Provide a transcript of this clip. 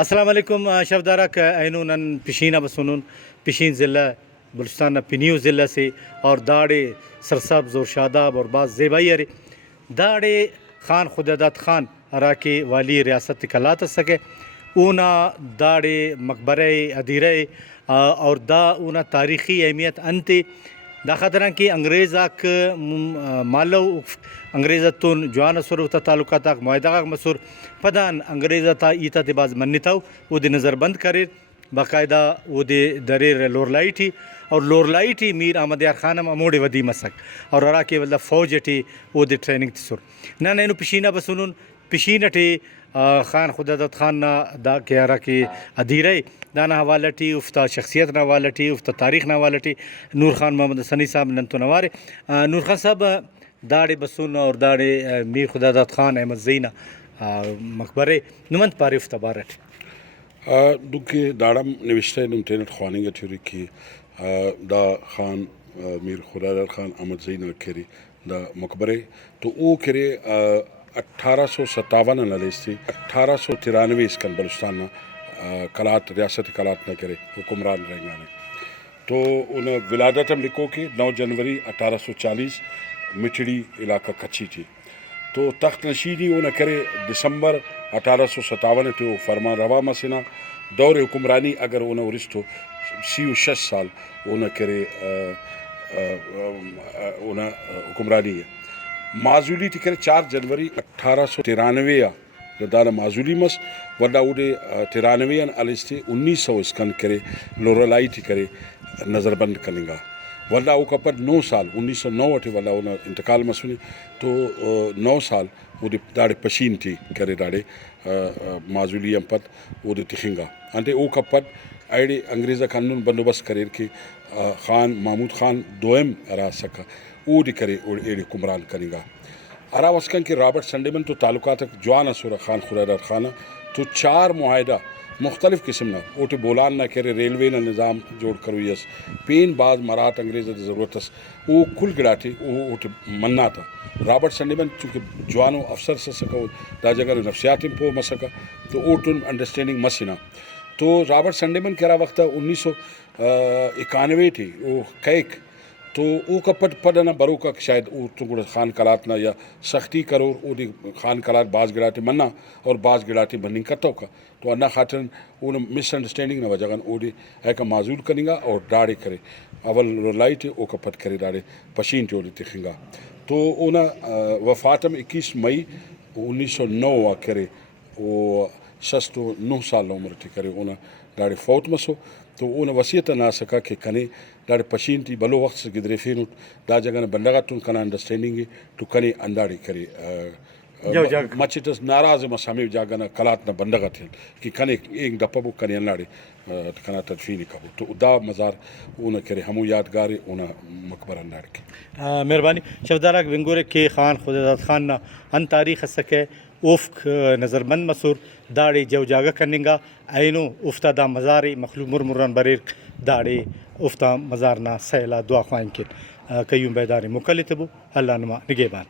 अस्सलाम वालेकुम शफदारक ऐनून पिशीना बसुनून पिशीन ज़िला बलुचिस्तान पिनियो ज़िला से और दाड़े सरसब्ज़ और शादाब और बाज़ ज़ेबाई अरे दाड़े खान खुदादात खान अरा के वाली रियासत कलात सके ऊना दाड़े मकबरे अदीरे और दा ऊना तारीख़ी अहमियत अंते दाखतरा कि अंग्रेज़ाक मालो अंग्रेज़तुन जवान असुर उता तालुकाताक मुआहदा मसूर पदान अंग्रेज़ता ईता तिबाज मन्निताव वो दे नज़रबंद करे बाकायदा वो दे दरेर लोरलाइटी और लोरलाइटी मीर आमद यार खानम अमोड़े वदी मसक और अरा के वल्ला फौज टी वो दे ट्रेनिंग तिसुर ना नैनु पिशीना बसुनुन पिशीन टी खान खुदादत खान ना दा के अरा के अधीरे दाना हवालटी उफ्ता शख्सियत ना हवालटी उफ्ता तारीख़ ना हवालटी नूर खान मोहम्मद सनी साहब नंतो नवारे नूर खान साहब दाड़े बसुन और दाड़े मीर खुदादत खान अहमद ज़ीना मकबरे नुमंत पारिफ तबारट दुखे दाड़म निविष्टे नुमतेनत ख्वानिंग थ्योरी की दा खान मीर खुदादत खान अहमद ज़ीना खेरी दा मकबरे तो वो खेरे 1857 नलेस्ती 1893 इसकन बलुचिस्तान कलात रियासत कलात न करे हुक्मरान रहेंगे तो उन्हें विलादतम लिखो कि 9 जनवरी 1840 मिठड़ी इलाका कच्ची थी तो तख्त नशीदी उन्हें करे दिसंबर 1857 तो फरमा रवा मसीना दौर हुक्मरानी अगर उन्हें उरिस्तो 6 साल उन्हें करे उन्हें हुक्मरानी है माजूली थी करे 4 जनवरी 1893 दाना माजूली मस वड्डा उड़े 93 अलिस्ते 1900 इसकन करे लोरलाई थी करे नज़रबंद करेंगा वल्ला वो कपर 9 साल 1909 अठे वल्ला उन इंतकाल मसुनी तो 9 साल वो दाड़े पशीन थी करे दाड़े माजूली अंपत वो तिखेंगा अंते वो कपर अड़े अंग्रेज़ा कानून बंदोबस्त करे कि खान महमूद खान दोम अरा सका वो करे एड़े कुमरान करेंगा अरा वस्कन के रॉबर्ट संडेमन तो ताल्लुका तक जवान असुर खान खुदादत खाना तो 4 मुआहदा मुख्तलिफ किस्म ना ओटे बोलान ना करे रेलवे ना निज़ाम जोड़ करो यस पेन बाज मरात अंग्रेज़ ज़रूरत वो कुल गिड़ाते वो ओटे मन्ना था रॉबर्ट संडेमन चूँकि जवानों अफसर से सको दा जगह नफ्सियात पो मसका तो ओटन अंडरस्टैंडिंग मसीना तो रॉबर्ट संडेमन के वक्त 1991 थी वो कैक तो वो कपट पड़ना बरो का शायद वो तुम खान कलात ना या सख्ती करो वो खान कलात बाज गिड़ाते मन्ना और बाज गिड़ाते बनिंग कतो का तो अन्ना खातर उन मिसअंडरस्टैंडिंग ना वजह ओडी एक माजूर करेंगा और दाड़े करे अवल लाइट वो कपट करे दाड़े पशीन टे ओडी तिखेंगा तो उना वफातम 21 मई 1909 करे वो 69 साल उम्र थी करे उन दाड़े फौत मसो तो उन वसीयत ना सका कि कने दाड़े पशीन थी बलो वक्त से गिदरे फिर दा जगह बंदगा तुम कना अंडरस्टैंडिंग तो कने अंदाड़ी करे मचितस नाराज मसामी जागना कलात न बंदगा थे कि कने एक दपबु कने अंदाड़ी कना तदफीनी कबू तो दा मज़ार उन करे हमू यादगार उन मकबर अंदाड़ के मेहरबानी शफदारा विंगोरे के खान खुदादत खान ना अन तारीख़ सके उफ़ नज़रबंद मसूर दाड़े जव जागा करेंगा ऐनो उफ्ता दा मज़ारे मखलूक मुरमुरन बरेर दाड़े उफ्ता मज़ार ना सहला दुआ ख्वाइन के कयूं बेदार मुकल तबू अल्लाह नुमा निगेबान।